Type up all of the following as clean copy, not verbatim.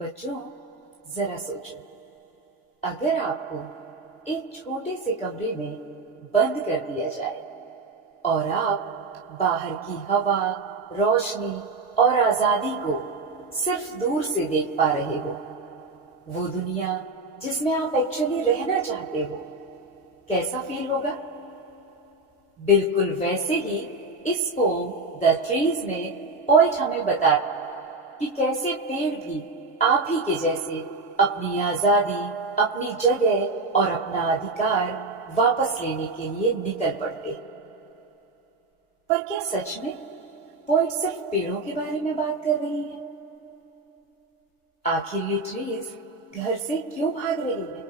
बच्चों, जरा सोचो, अगर आपको एक छोटे से कमरे में बंद कर दिया जाए और आप बाहर की हवा, रोशनी और आजादी को सिर्फ दूर से देख पा रहे हो, वो दुनिया जिसमें आप एक्चुअली रहना चाहते हो, कैसा फील होगा? बिल्कुल वैसे ही इस पोम द ट्रीज में पोइट हमें बताता कि कैसे पेड़ भी आप ही के जैसे अपनी आजादी, अपनी जगह और अपना अधिकार वापस लेने के लिए निकल पड़ते हैं। पर क्या सच में पोइट सिर्फ पेड़ों के बारे में बात कर रही है? आखिर ये ट्रीज घर से क्यों भाग रही है?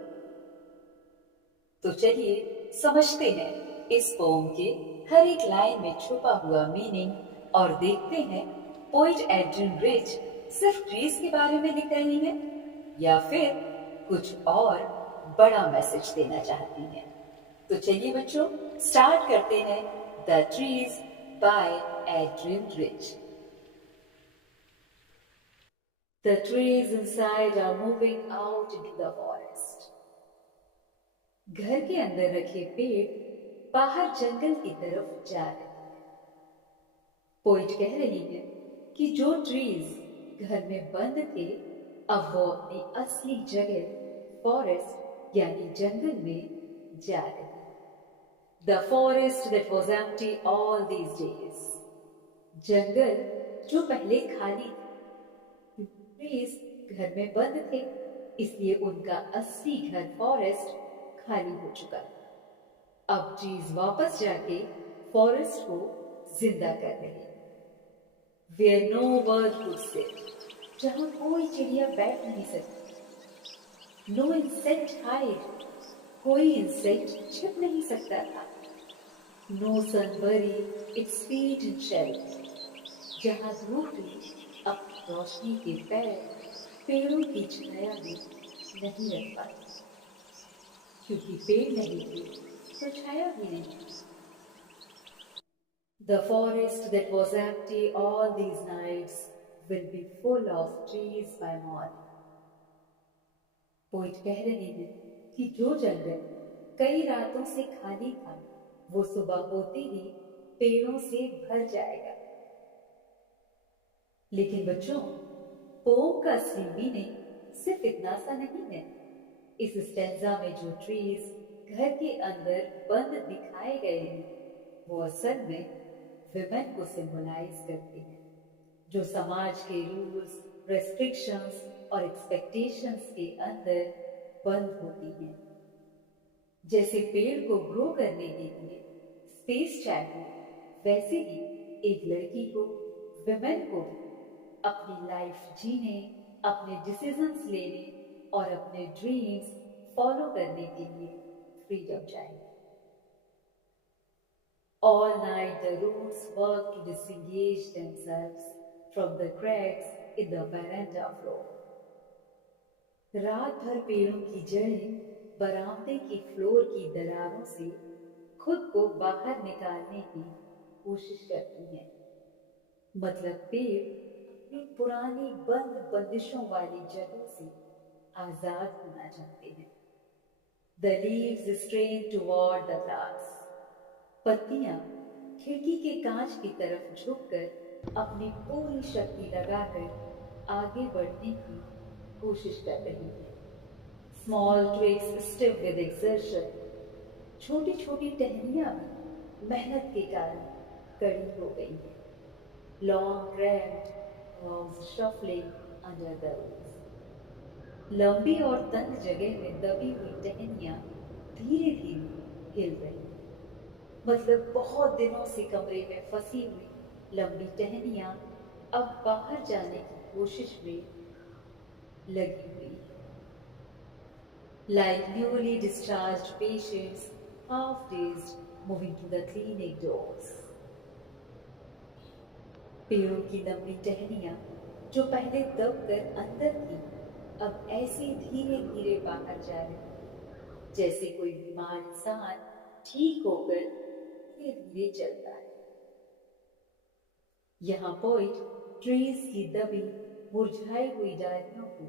तो चलिए समझते हैं इस पोम के हर एक लाइन में छुपा हुआ मीनिंग और देखते हैं पोइट एड्रिन रिच सिर्फ ट्रीज के बारे में लिख रही हैं या फिर कुछ और बड़ा मैसेज देना चाहती हैं। तो चलिए बच्चों, स्टार्ट करते हैं the trees by Adrienne Rich. The trees inside are moving out into the forest. घर के अंदर रखे पेड़ बाहर जंगल की तरफ जा रहे हैं। पोइट कह रही है कि जो ट्रीज घर में बंद थे, अब वो अपनी असली जगह फॉरेस्ट यानी जंगल में जा रहे हैं। The forest that was empty all these days. जंगल जो पहले खाली थे, ट्रीज घर में बंद थे, इसलिए उनका असली घर फॉरेस्ट खाली हो चुका। अब ट्रीज वापस जाके फॉरेस्ट को जिंदा कर रहे हैं। Where no bird could sit, जहां कोई चिड़िया बैठ नहीं सकती। No insect hide, कोई इंसेक्ट छिप नहीं सकता था। No sun bury its feet in shelter, जहां धूप भी अपनी रोशनी के पैर पेड़ों की छाया में नहीं रख पाती, क्योंकि पेड़ नहीं थे तो छाया भी नहीं। The forest that was empty all these nights will be full of trees by morning. Poet कह रही है कि जो जंगल कई रातों से खाली था, वो सुबह होते ही पेड़ों से भर जाएगा। लेकिन बच्चों, पोम का असली मीनिंग सिर्फ इतना सा नहीं है। इस स्टेंजा में जो ट्रीज घर के अंदर बंद दिखाए गए हैं, वो असल में विमेन को सिंबलाइज करते हैं, जो समाज के रूल्स, रेस्ट्रिक्शंस और एक्सपेक्टेशंस के अंदर बंद होती हैं। जैसे पेड़ को ग्रो करने के लिए स्पेस चाहिए, वैसे ही एक लड़की को, विमेन को भी अपनी लाइफ जीने, अपने डिसीजंस लेने और अपने ड्रीम्स फॉलो करने के लिए फ्रीडम चाहिए। All night the roots work to disengage themselves from the cracks in the veranda floor. रात भर पेड़ों की जड़ें बरामदे की फ्लोर की दरारों से खुद को बाहर निकालने की कोशिश करती हैं। मतलब पेड़ अपनी पुरानी बंद बंदिशों वाली जगहों से आजाद होना चाहते हैं। The leaves strain toward the glass. पत्तियां खिड़की के कांच की तरफ झुककर अपनी पूरी शक्ति लगाकर आगे बढ़ने की कोशिश कर रही है। Small twigs stiff with exertion. छोटी छोटी टहनियां भी मेहनत के कारण कड़ी हो गई हैं। Long cramped arms shuffling under the roots. लंबी और तंग जगह में दबी हुई टहनियां धीरे धीरे हिल रही हैं। मतलब बहुत दिनों से कमरे में फंसी हुई लंबी टहनियां अब बाहर जाने की कोशिश में लगी हुई है। Like newly discharged patients, half dazed, moving to the clinic doors. पेड़ों की लंबी टहनियां जो पहले दबकर अंदर थी, अब ऐसे धीरे धीरे बाहर जा रही, जैसे कोई बीमार इंसान ठीक होकर धीरे धीरे चलता है। यहाँ पोइट ट्रीज की दबी मुरझाई हुई डालियों को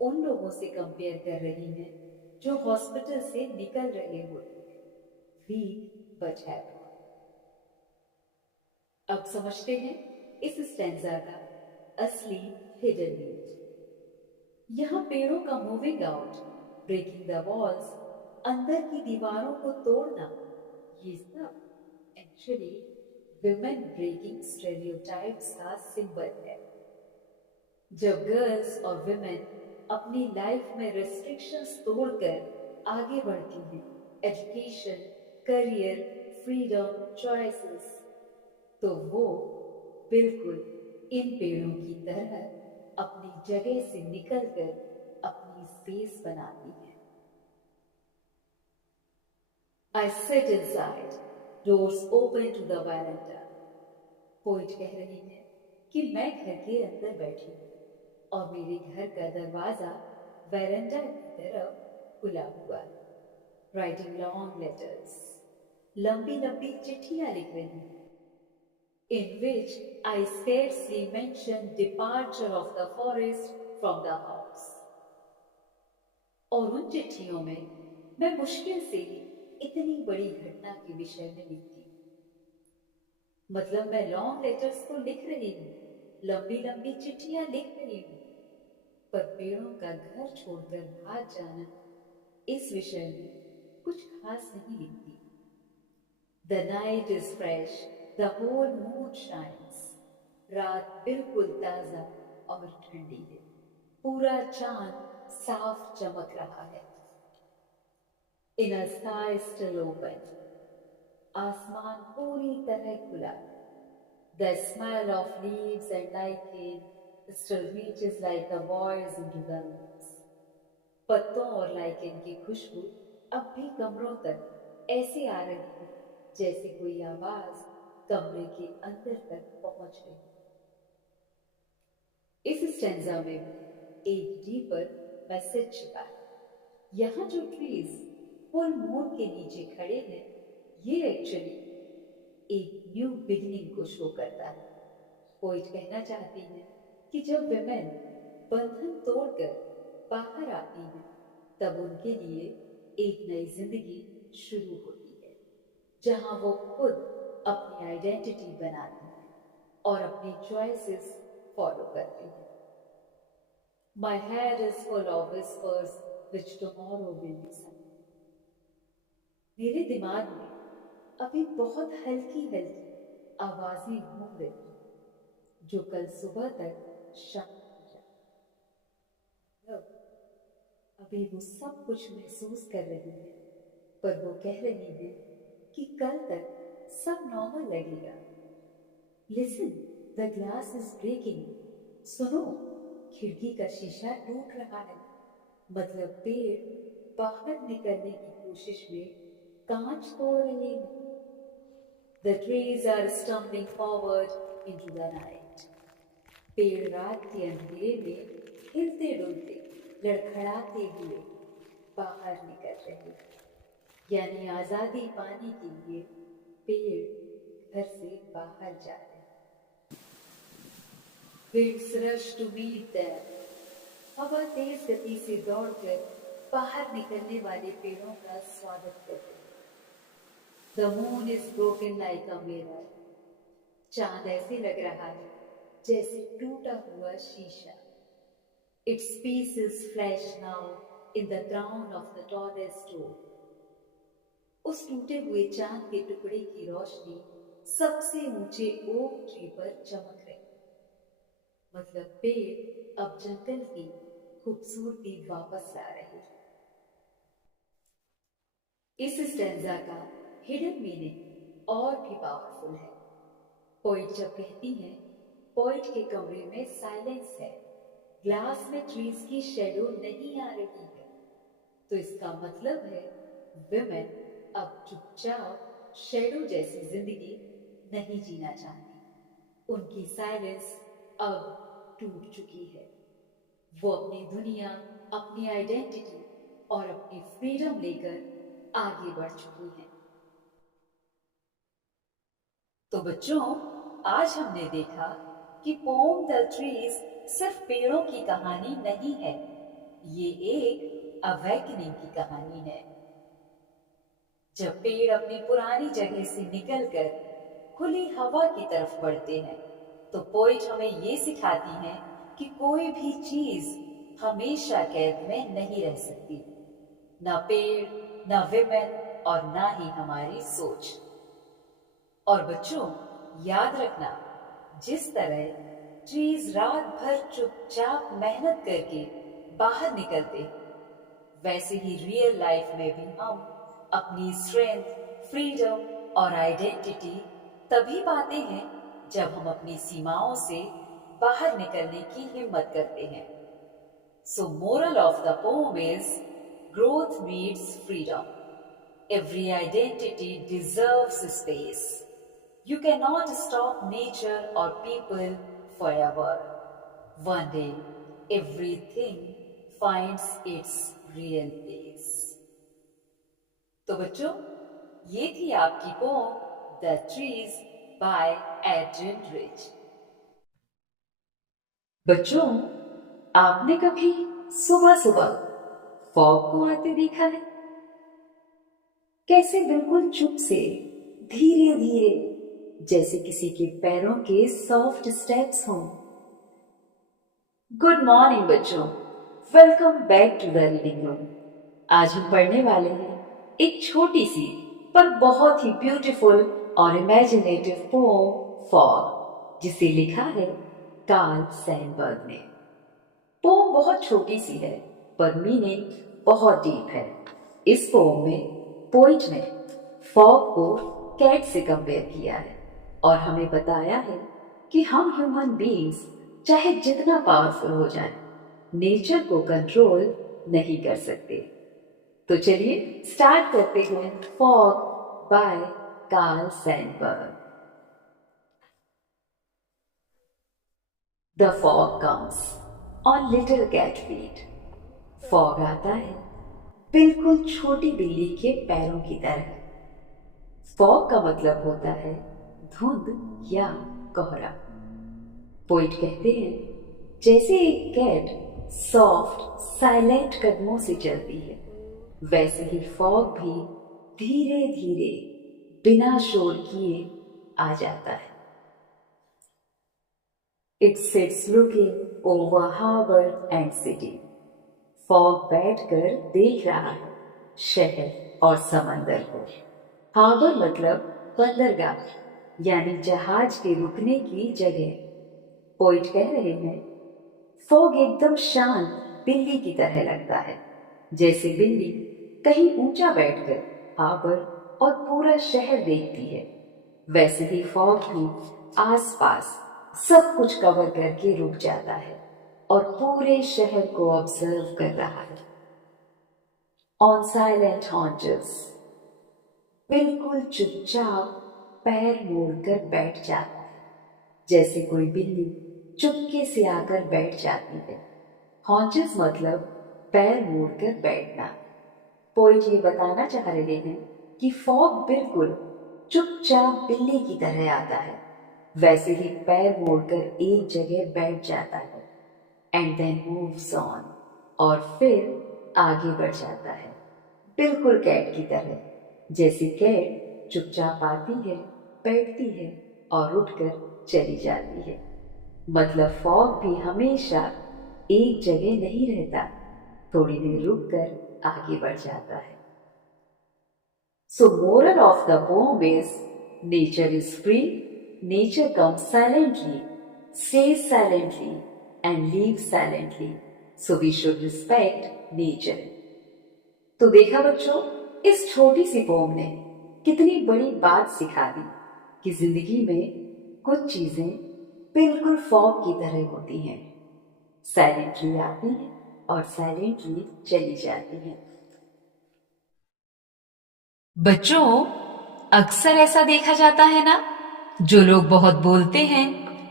उन लोगों से कंपेयर कर रही हैं जो हॉस्पिटल से निकल रहे होते हैं, वीक बट हैप्पी। अब समझते हैं इस स्टैंजा का असली हिडन मीनिंग। यहाँ पेड़ों का moving out, breaking the walls, अंदर की दीवारों को तोड़ना, ये सब एक्चुअली विमेन ब्रेकिंग स्टेरियोटाइप्स का सिंबल है। जब गर्ल्स और विमेन अपनी लाइफ में रेस्ट्रिक्शंस तोड़कर आगे बढ़ती हैं, एजुकेशन, करियर, फ्रीडम, चॉइसेस, तो वो बिल्कुल इन पेड़ों की तरह अपनी जगह से निकलकर अपनी स्पेस बनाती है। I sit inside, doors open to the veranda. Poet कह रही है कि मैं घर के अंदर बैठी हूँ और मेरे घर का दरवाजा वेरेंडा की तरफ खुला हुआ है। राइटिंग लॉन्ग लेटर्स, लंबी लंबी चिट्ठियां लिख रही हूँ, in which I scarcely mention departure of the forest from the house. और उन चिट्ठियों में मैं मुश्किल से ही इतनी बड़ी घटना के विषय में लिखती हूँ। मतलब मैं लॉन्ग लेटर्स तो लिख रही हूँ, लंबी लंबी चिट्ठियां लिख रही हूँ, पर पेड़ों का घर छोड़कर भाग जाना, इस विषय में कुछ खास नहीं लिखती। The night is fresh, the whole moon shines. रात बिल्कुल ताजा और ठंडी है, पूरा चांद साफ चमक रहा है। In a sky still open, आसमान पूरी तरह खुला है। The smell of leaves and lichen still reaches like a voice into the rooms. पत्तों और लाइकेन की खुशबू अब भी कमरों तक ऐसे आ रही है जैसे कोई आवाज कमरे के अंदर तक पहुंच रही है। इस स्टैंजा में एक डीपर मैसेज छिपा है। यहाँ जो ट्रीज फुल मून के नीचे खड़े हैं, ये एक्चुअली एक न्यू बिगिनिंग को शो करता है। पोइट कहना चाहती है कि जब विमेन बंधन तोड़कर बाहर आती हैं, तब उनके लिए एक नई जिंदगी शुरू होती है, जहां वो खुद अपनी आइडेंटिटी बनाती हैं और अपनी चॉइसेस फॉलो करती हैं। My head is full of whispers which tomorrow will be sunny. मेरे दिमाग में अभी बहुत हल्की हल्की आवाजें घूम रही हैं जो कल सुबह तक शांत हो जाए। अभी वो सब कुछ महसूस कर रही है, पर वो कह रही है कि कल तक सब नॉर्मल लगेगा। Listen, the glass is breaking. सुनो, खिड़की का शीशा टूट रहा है। मतलब पेड़ बाहर निकलने की कोशिश में कांच तोड़ रहे हैं। The trees are stumbling forward into the night. पेड़ रात के अंधेरे में हिलते डुलते, लड़खड़ाते हुए बाहर निकल रहे हैं। यानी आजादी पाने के लिए पेड़ घर से बाहर जा रहे हैं। Winds rush to meet them. हवा तेज गति से दौड़कर बाहर निकलने वाले पेड़ों का स्वागत करते हैं। The moon is broken like a mirror. चांद ऐसे लग रहा है जैसे टूटा हुआ शीशा। Its pieces flash now in the crown of the tallest oak. उस टूटे हुए चांद के टुकड़े की रोशनी सबसे ऊंचे ओक ट्री पर चमक रही। मतलब पेड़ अब जंगल की खूबसूरती वापस ला रहे हैं। इस स्टैंजा का हिडन मीनिंग और भी पावरफुल है। पोइट जब कहती है पोइट के कमरे में साइलेंस है, ग्लास में ट्रीज की शैडो नहीं आ रही है, तो इसका मतलब है विमेन अब चुपचाप शैडो जैसी जिंदगी नहीं जीना चाहती। उनकी साइलेंस अब टूट चुकी है। वो अपनी दुनिया, अपनी आइडेंटिटी और अपनी फ्रीडम लेकर आगे बढ़ चुकी है। तो बच्चों, आज हमने देखा कि पोम द ट्रीज सिर्फ पेड़ों की कहानी नहीं है, ये एक अवेकनिंग की कहानी है। जब पेड़ अपनी पुरानी जगह से निकलकर खुली हवा की तरफ बढ़ते हैं, तो पोइट हमें ये सिखाती हैं कि कोई भी चीज हमेशा कैद में नहीं रह सकती, ना पेड़, ना विमेन और ना ही हमारी सोच। और बच्चों, याद रखना, जिस तरह ट्रीज रात भर चुपचाप मेहनत करके बाहर निकलते, वैसे ही रियल लाइफ में भी हम अपनी स्ट्रेंथ, फ्रीडम और आइडेंटिटी तभी पाते हैं जब हम अपनी सीमाओं से बाहर निकलने की हिम्मत करते हैं। सो moral of the poem is growth needs freedom. Every identity deserves space. You cannot stop nature or people forever. One day, everything finds its real place. तो बच्चों, ये थी आपकी poem the trees by Adrienne Rich. बच्चों, आपने कभी सुबह सुबह फॉग को आते देखा है? कैसे बिल्कुल चुप से, धीरे धीरे, जैसे किसी के पैरों के सॉफ्ट स्टेप्स हों। गुड मॉर्निंग बच्चों, welcome back to the reading room. आज हम पढ़ने वाले हैं एक छोटी सी पर बहुत ही ब्यूटीफुल और इमेजिनेटिव पोम फॉग, जिसे लिखा है कार्ल सैनबर्ग ने। पोम बहुत छोटी सी है पर मीनिंग बहुत डीप है। इस पोम में पोइट ने फॉग को कैट से कंपेयर किया है और हमें बताया है कि हम ह्यूमन बीइंग्स चाहे जितना पावरफुल हो जाए, नेचर को कंट्रोल नहीं कर सकते। तो चलिए स्टार्ट करते हैं fog by Carl Sandburg. The fog comes on little cat feet. Fog आता है बिल्कुल छोटी बिल्ली के पैरों की तरह। फॉग का मतलब होता है धुंध या कोहरा। पोइट कहते हैं, जैसे एक कैट सॉफ्ट साइलेंट कदमों से चलती है, वैसे ही फॉग भी धीरे धीरे बिना शोर किए आ जाता है। It sits looking over harbor and city. Fog बैठकर देख रहा है शहर और समंदर को। हार्बर मतलब बंदरगाह, यानी जहाज के रुकने की जगह। पोइट कह रहे हैं, फॉग एकदम शांत बिल्ली की तरह लगता है। जैसे बिल्ली कहीं ऊंचा बैठकर हार्बर और पूरा शहर देखती है, वैसे ही फॉग भी आसपास सब कुछ कवर करके रुक जाता है और पूरे शहर को ऑब्जर्व कर रहा है। ऑन साइलेंट हॉन्चेस, बिल्कुल चुपचाप पैर मोड़कर बैठ जाता है, जैसे कोई बिल्ली चुपके से आकर बैठ जाती है। हॉन्चेस मतलब पैर मोड़कर बैठना। पोइट ये बताना चाह रहे हैं कि फॉग बिल्कुल चुपचाप बिल्ली की तरह आता है, वैसे ही पैर मोड़कर एक जगह बैठ जाता है and then moves on, और फिर आगे बढ़ जाता है, बिल्कुल कैट की तरह। जैसे कैट चुपचाप आती है, बैठती है और उठकर चली जाती है। मतलब फॉग भी हमेशा एक जगह नहीं रहता, थोड़ी देर रुककर आगे बढ़ जाता है। So moral of the poem is, nature is free, nature comes silently, stays silently and live silently, so we should respect nature. तो देखा बच्चों, इस छोटी सी पोम ने कितनी बड़ी बात सिखा दी कि जिंदगी में कुछ चीजें बिल्कुल फॉग की तरह होती हैं, साइलेंटली आती हैं और साइलेंटली चली जाती हैं। बच्चों, अक्सर ऐसा देखा जाता है ना, जो लोग बहुत बोलते हैं,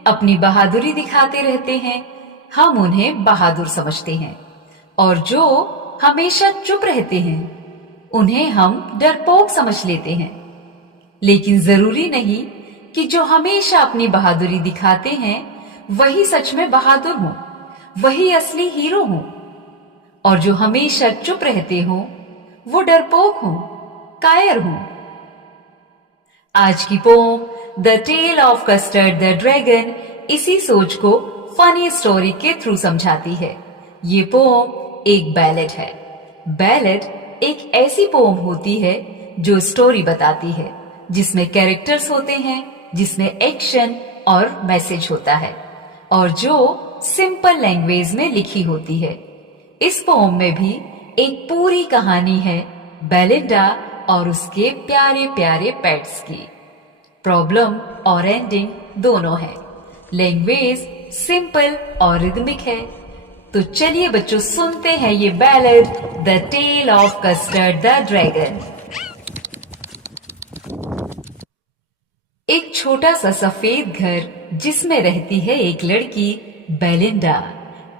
अपनी बहादुरी दिखाते रहते हैं, हम उन्हें बहादुर समझते हैं, और जो हमेशा चुप रहते हैं उन्हें हम डरपोक समझ लेते हैं। लेकिन जरूरी नहीं कि जो हमेशा अपनी बहादुरी दिखाते हैं वही सच में बहादुर हों, वही असली हीरो हों। और जो हमेशा चुप रहते हों, वो डरपोक हों, कायर हों। आज की poem the tale of Custard the Dragon इसी सोच को फनी स्टोरी के थ्रू समझाती है। ये पोम एक बैलेड है। बैलेड एक ऐसी पोम होती है जो स्टोरी बताती है, जिसमें कैरेक्टर्स होते हैं, जिसमें एक्शन और मैसेज होता है, और जो सिंपल लैंग्वेज में लिखी होती है। इस पोम में भी एक पूरी कहानी है बेलिंडा और उसके प्यारे प्यारे पेट्स की। प्रॉब्लम और एंडिंग दोनों है। लैंग्वेज सिंपल और रिदमिक है। तो चलिए बच्चों, सुनते हैं ये ballad the tale of Custard the Dragon. एक छोटा सा सफेद घर जिसमें रहती है एक लड़की बेलिंडा,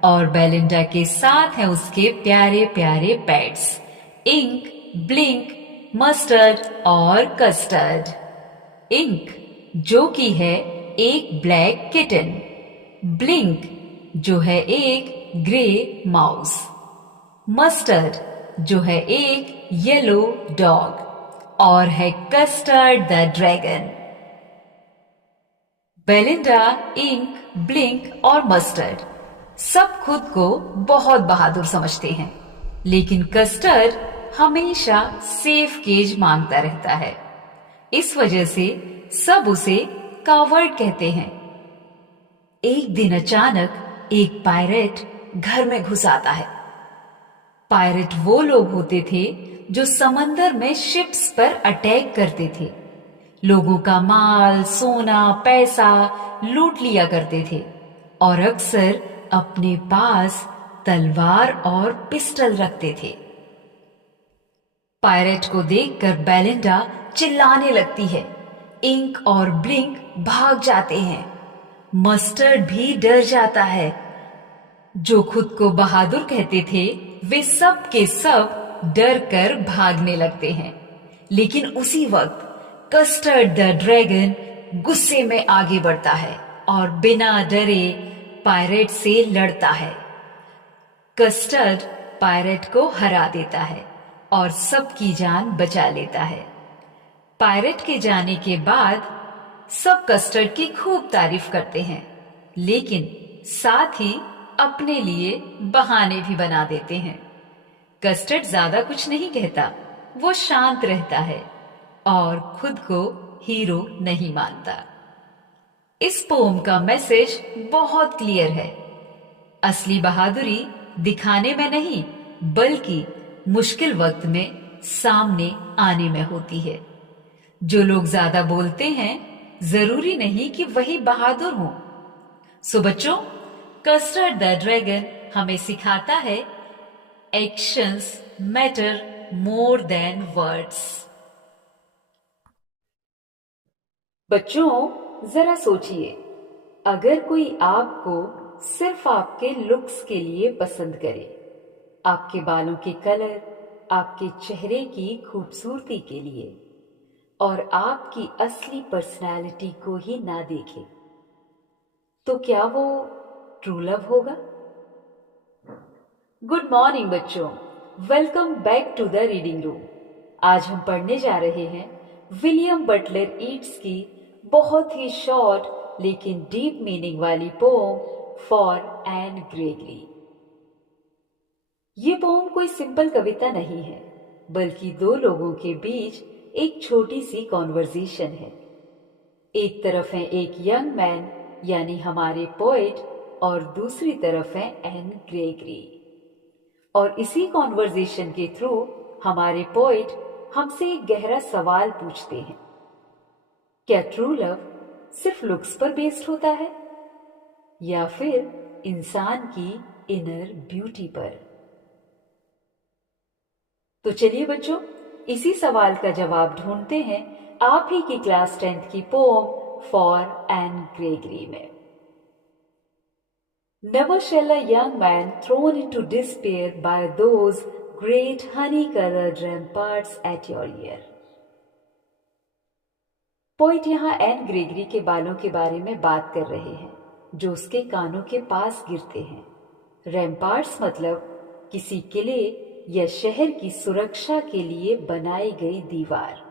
और बेलिंडा के साथ हैं उसके प्यारे प्यारे पेट्स इंक, ब्लिंक, मस्टर्ड और कस्टर्ड। इंक जो कि है एक ब्लैक किटन, ब्लिंक जो है एक ग्रे माउस, मस्टर्ड जो है एक येलो डॉग, और है Custard the Dragon. Belinda, Ink, Blink और मस्टर्ड सब खुद को बहुत बहादुर समझते हैं, लेकिन कस्टर्ड हमेशा सेफ केज मांगता रहता है। इस वजह से सब उसे कावर्ड कहते हैं। एक दिन अचानक एक पायरेट घर में घुस आता है। पायरेट वो लोग होते थे जो समंदर में शिप्स पर अटैक करते थे, लोगों का माल, सोना, पैसा लूट लिया करते थे, और अक्सर अपने पास तलवार और पिस्टल रखते थे। पायरेट को देखकर बेलिंडा चिल्लाने लगती है। इंक और ब्लिंक भाग जाते हैं। मस्टर्ड भी डर जाता है। जो खुद को बहादुर कहते थे, वे सब के सब डर कर भागने लगते हैं। लेकिन उसी वक्त कस्टर्ड द ड्रैगन गुस्से में आगे बढ़ता है और बिना डरे पायरेट से लड़ता है। कस्टर्ड पायरेट को हरा देता है और सबकी जान बचा लेता है। पायरेट के जाने के बाद सब कस्टर्ड की खूब तारीफ करते हैं, लेकिन साथ ही अपने लिए बहाने भी बना देते हैं। कस्टर्ड ज्यादा कुछ नहीं कहता, वो शांत रहता है और खुद को हीरो नहीं मानता। इस पोम का मैसेज बहुत क्लियर है। असली बहादुरी दिखाने में नहीं, बल्कि मुश्किल वक्त में सामने आने में होती है। जो लोग ज्यादा बोलते हैं, जरूरी नहीं कि वही बहादुर हो। सो बच्चों, कस्टर्ड द ड्रैगन हमें सिखाता है actions matter more than words. बच्चों, जरा सोचिए, अगर कोई आपको सिर्फ आपके लुक्स के लिए पसंद करे, आपके बालों के कलर, आपके चेहरे की खूबसूरती के लिए, और आपकी असली पर्सनालिटी को ही ना देखे, तो क्या वो ट्रू लव होगा? गुड मॉर्निंग बच्चों, welcome back to the reading room. आज हम पढ़ने जा रहे हैं विलियम बटलर ईट्स की बहुत ही शॉर्ट लेकिन डीप मीनिंग वाली पोम फॉर एन ग्रेगरी। ये पोम कोई सिंपल कविता नहीं है, बल्कि दो लोगों के बीच एक छोटी सी कॉन्वर्जेशन है। एक तरफ है एक यंग मैन यानी हमारे पोएट, और दूसरी तरफ है एन ग्रेगरी। और इसी कॉन्वर्जेशन के थ्रू हमारे पोएट हमसे एक गहरा सवाल पूछते हैं, क्या ट्रू लव सिर्फ लुक्स पर बेस्ड होता है, या फिर इंसान की इनर ब्यूटी पर? तो चलिए बच्चों, इसी सवाल का जवाब ढूंढते हैं आप ही की क्लास 10th की पोम फॉर एन ग्रेगरी में। Never shall a young man thrown into despair by those great honey-colored ramparts at your ear. Poet यहाँ एन ग्रेगरी के बालों के बारे में बात कर रहे हैं, जो उसके कानों के पास गिरते हैं। रैम्पार्ट्स मतलब किसी किले या शहर की सुरक्षा के लिए बनाई गई दीवार।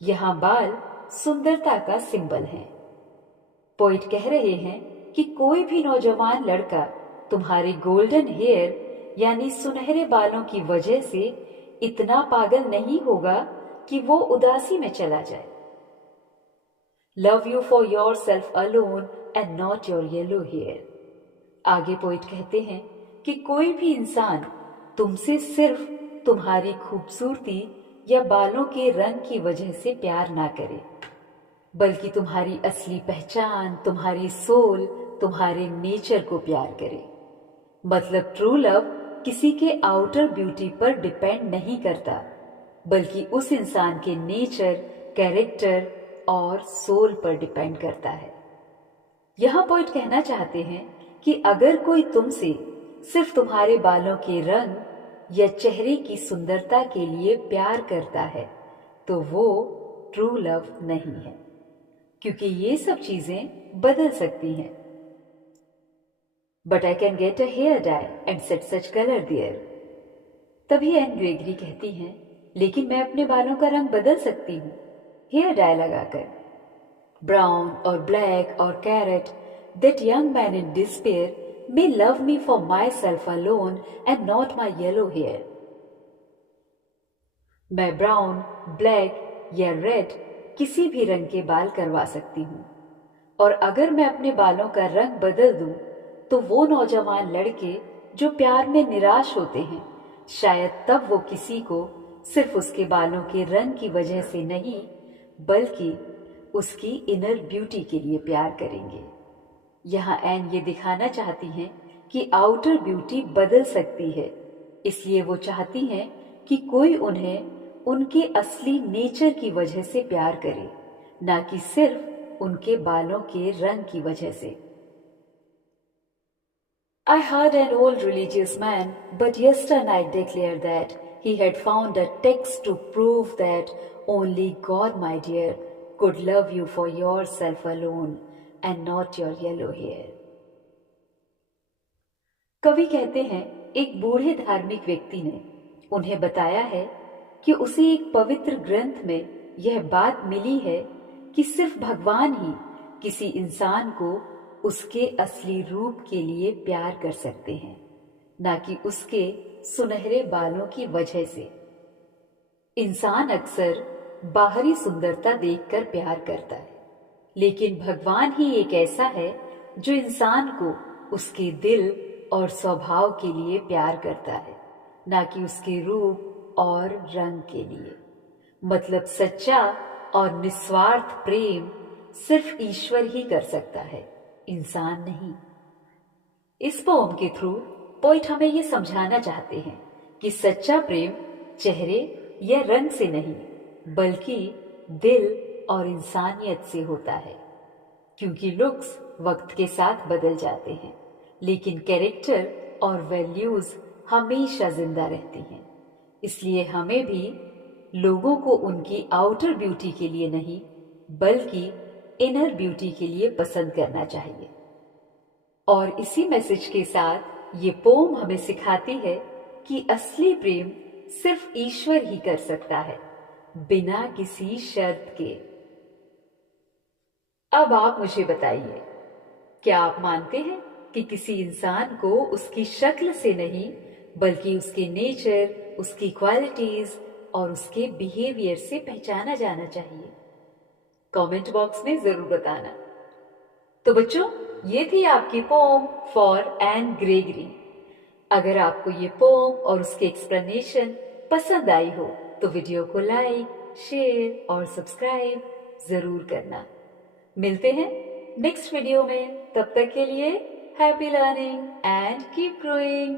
यहाँ बाल सुंदरता का सिंबल है। पोइट कह रहे हैं कि कोई भी नौजवान लड़का तुम्हारे गोल्डन हेयर यानी सुनहरे बालों की वजह से इतना पागल नहीं होगा कि वो उदासी में चला जाए। Love you for yourself alone and not your yellow hair. आगे पोइट कहते हैं कि कोई भी इंसान तुमसे सिर्फ तुम्हारी खूबसूरती या बालों के रंग की वजह से प्यार ना करे, बल्कि तुम्हारी असली पहचान, तुम्हारी सोल, तुम्हारे नेचर को प्यार करे। मतलब ट्रू लव किसी के आउटर ब्यूटी पर डिपेंड नहीं करता, बल्कि उस इंसान के नेचर, कैरेक्टर और सोल पर डिपेंड करता है। यहाँ पोइट कहना चाहते हैं कि अगर कोई तुमसे सिर्फ तुम्हारे बालों के रंग या चेहरे की सुंदरता के लिए प्यार करता है तो वो ट्रू लव नहीं है, क्योंकि ये सब चीजें बदल सकती हैं। But I can get a hair dye and set such colour there. तभी एन ग्रेगरी कहती हैं, लेकिन मैं अपने बालों का रंग बदल सकती हूँ हेयर डाई लगाकर। ब्राउन और ब्लैक और carat, that young man in despair may love me for myself alone and not my yellow hair. मैं ब्राउन, ब्लैक या रेड किसी भी रंग के बाल करवा सकती हूँ, और अगर मैं अपने बालों का रंग बदल दूं तो वो नौजवान लड़के जो प्यार में निराश होते हैं, शायद तब वो किसी को सिर्फ उसके बालों के रंग की वजह से नहीं, बल्कि उसकी इनर ब्यूटी के लिए प्यार करेंगे। यहाँ एन ये दिखाना चाहती हैं कि आउटर ब्यूटी बदल सकती है, इसलिए वो चाहती हैं कि कोई उन्हें उनके असली नेचर की वजह से प्यार करे, ना कि सिर्फ उनके बालों के रंग की वजह से। I heard an old religious man but yesternight declared that he had found a text to prove that only God, my dear, could love you for yourself alone and not your yellow hair. कवि कहते हैं, एक बूढ़े धार्मिक व्यक्ति ने उन्हें बताया है कि उसे एक पवित्र ग्रंथ में यह बात मिली है कि सिर्फ भगवान ही किसी इंसान को उसके असली रूप के लिए प्यार कर सकते हैं, ना कि उसके सुनहरे बालों की वजह से। इंसान अक्सर बाहरी सुंदरता देखकर प्यार करता है, लेकिन भगवान ही एक ऐसा है जो इंसान को उसके दिल और स्वभाव के लिए प्यार करता है, ना कि उसके रूप और रंग के लिए। मतलब सच्चा और निस्वार्थ प्रेम सिर्फ ईश्वर ही कर सकता है, इंसान नहीं। इस पोम के थ्रू पोइट हमें ये समझाना चाहते हैं कि सच्चा प्रेम चेहरे या रंग से नहीं, बल्कि दिल और इंसानियत से होता है। क्योंकि लुक्स वक्त के साथ बदल जाते हैं, लेकिन कैरेक्टर और वैल्यूज हमेशा जिंदा रहती हैं। इसलिए हमें भी लोगों को उनकी आउटर ब्यूटी के लिए नहीं, बल्कि इनर ब्यूटी के लिए पसंद करना चाहिए। और इसी मैसेज के साथ ये पोम हमें सिखाती है कि असली प्रेम सिर्फ ईश्वर ही कर सकता है, बिना किसी शर्त के। अब आप मुझे बताइए, क्या आप मानते हैं कि किसी इंसान को उसकी शक्ल से नहीं, बल्कि उसके नेचर, उसकी क्वालिटीज और उसके बिहेवियर से पहचाना जाना चाहिए? कमेंट बॉक्स में जरूर बताना। तो बच्चों, ये थी आपकी पोम फॉर एन ग्रेगरी। अगर आपको ये पोम और उसके एक्सप्लेनेशन पसंद आई हो तो वीडियो को लाइक, शेयर और सब्सक्राइब जरूर करना। मिलते हैं नेक्स्ट वीडियो में, तब तक के लिए happy learning and keep growing.